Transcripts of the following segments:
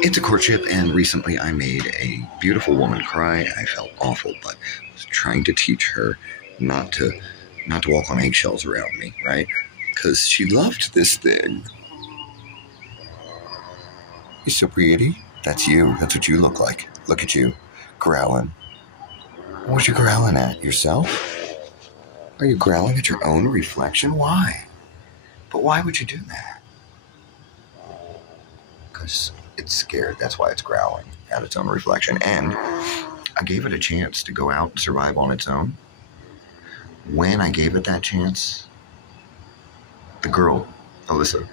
It's a courtship, and recently I made a beautiful woman cry. I felt awful, but I was trying to teach her not to not to walk on eggshells around me, right? Because she loved this thing. You're so pretty. That's you. That's what you look like. Look at you, growling. What you growling at? Yourself? Are you growling at your own reflection? Why? But why would you do that? Because it's scared. That's why it's growling at its own reflection. And I gave it a chance to go out and survive on its own. When I gave it that chance, the girl, Alyssa,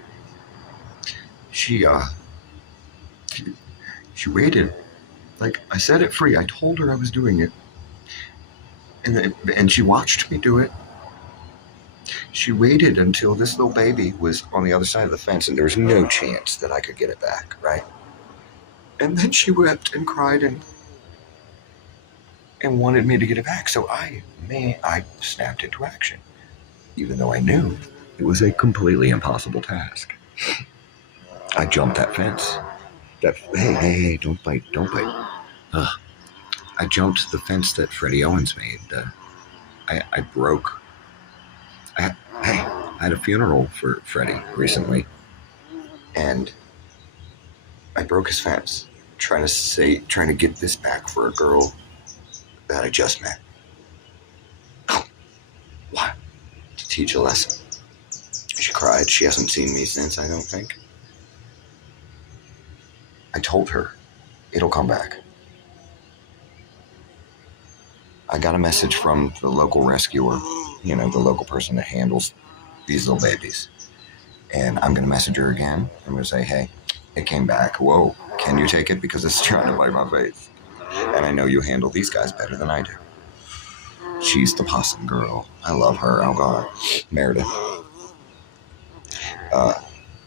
she she waited. Like I set it free. I told her I was doing it, and she watched me do it. She waited until this little baby was on the other side of the fence, and there was no chance that I could get it back, right? And then she wept and cried and wanted me to get it back. So I snapped into action, even though I knew it was a completely impossible task. I jumped that fence. Hey, don't bite, don't bite. I jumped the fence that Freddie Owens made. I broke. I had a funeral for Freddie recently, and I broke his fence, trying to get this back for a girl that I just met. What? To teach a lesson. She cried. She hasn't seen me since, I don't think. I told her it'll come back. I got a message from the local rescuer, the local person that handles these little babies. And I'm going to message her again. I'm going to say, hey, it came back. Whoa, can you take it? Because it's trying to bite my face. And I know you handle these guys better than I do. She's the possum girl. I love her. Oh, God. Meredith.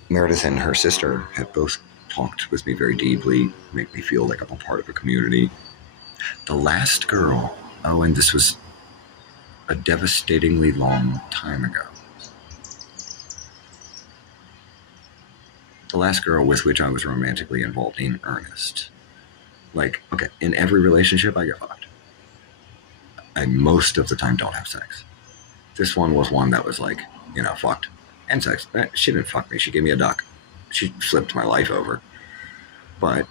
Meredith and her sister have both talked with me very deeply, make me feel like I'm a part of a community. The last girl, and this was a devastatingly long time ago. The last girl with which I was romantically involved in earnest. Like, okay, in every relationship I get fucked. I most of the time don't have sex. This one was one that was like, fucked. And sex. She didn't fuck me. She gave me a duck. She flipped my life over. But,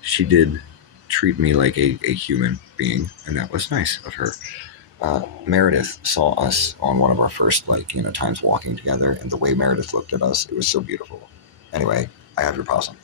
she did treat me like a human being, and that was nice of her. Meredith saw us on one of our first, times walking together, and the way Meredith looked at us, it was so beautiful. Anyway, I have your possum.